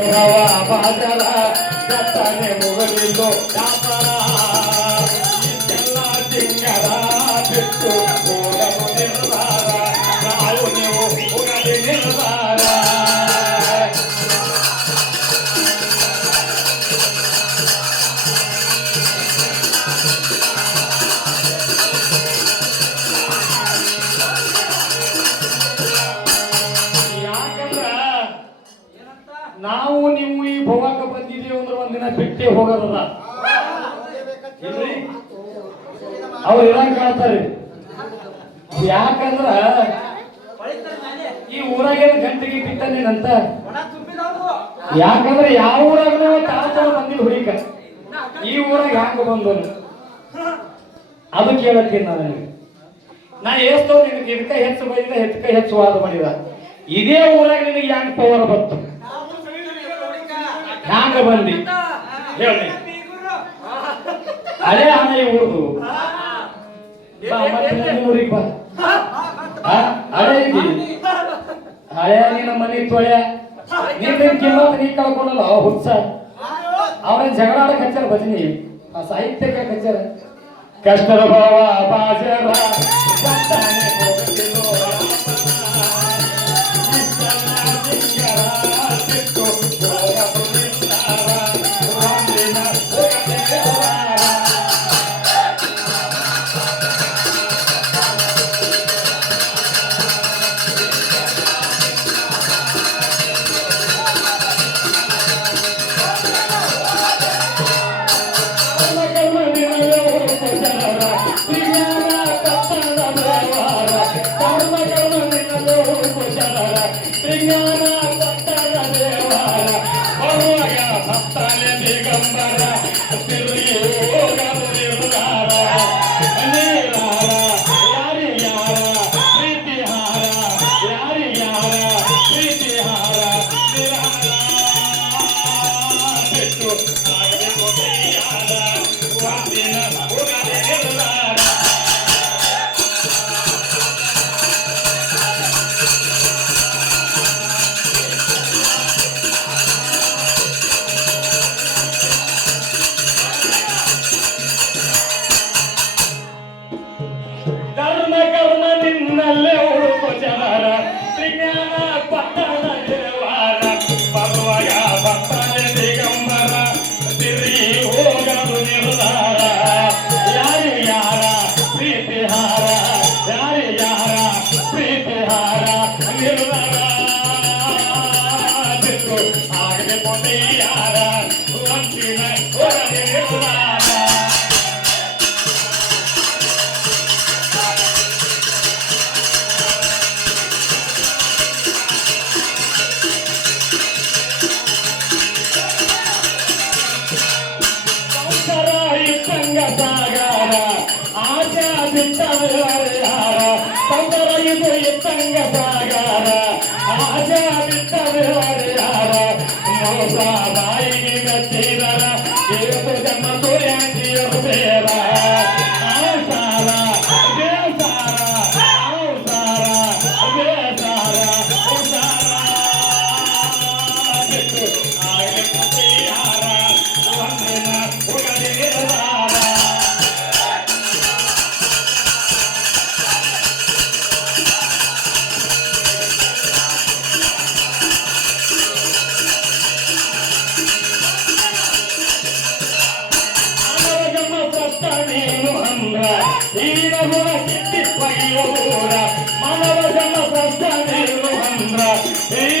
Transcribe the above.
ರವ ಬಾಜರ ದತ್ತನೆ ಮುಗಲಿದ್ದು ವ್ಯಾಪಾರ ಇದೆಲ್ಲ ತಿಂಗರ ಬಿಟ್ಟು ಬಿಟ್ಟೆ ಹೋಗೋದಲ್ಲ. ಅವ್ರು ಇರಂಗ್ ಕಾಣ್ತಾರೆ. ಯಾಕಂದ್ರ ಈ ಊರಾಗೇನು ಗಂಟೆಗೆ ಬಿಟ್ಟನೇನಂತ ಯಾಕಂದ್ರೆ ಯಾವ ಊರಾಗ ತಾಳ್ತಾಳ ಬಂದಿ ಹುಡುಗ. ಈ ಊರಾಗ ಯಾಕೆ ಬಂದನು ಅದು ಕೇಳತ್ತೀನಿ ನಾನು ನನಗೆ. ನಾ ಎಷ್ಟೋ ನಿನಗೆ, ಇದಕ್ಕೆ ಹೆಚ್ಚು ಬೈದ ಹೆಚ್ಚಕ ಹೆಚ್ಚು ವಾದ ಮಾಡಿದ. ಇದೇ ಊರಾಗ ನಿನಗೆ ಯಾಕೆ ಪವರ್ ಬಂತು? ಹ್ಯಾಂಗ ಬಂದಿ? ಹೇಳಿ. ಹಳೆ ಹಣ ಇವ್ರದು ಊರಿಗೆ ಬಾ. ಹಳೆ ಹಳೆ ನಿನ್ನ ಮನೆ ತೊಳೆ. ನಿನ್ನ ಕಿಮ್ಮತ್ ನೀ ಕಳ್ಕೊಂಡಲ್ಲ ಹುಚ್ಚ. ಅವನೇನ್ ಜಗಳಾಡ ಕಚ್ಚಾರ ಭಜನಿ ಆ ಸಾಹಿತ್ಯಕ ಕಚ್ಚಾರ. ಕಷ್ಟರ ಭಾವ ಬಾಜರ. ಕರ್ಮ ஆகவே பொன்னை யாரா ஒன்றினை ஒரு சாகாரா ஆசா விட்டவராரா தந்தரை போய் தங்க சாகாரா ஆசா விட்டவராரா மோசா தாயினி வச்சீரா ஏசு ஜன்ம சூரியனுக்கு பேரா Yeah. ಅನವಗಮ ಪ್ರಸ್ಥಾನೇನು ಅಂದ್ರ ಹೀನ ಗುಣ ಕಿತ್ತಿ ಪಯ್ಯೂರ ಮಾನವ ಜನ್ಮ ಪ್ರಸ್ಥಾನೇನು ಅಂದ್ರ ಹೀನ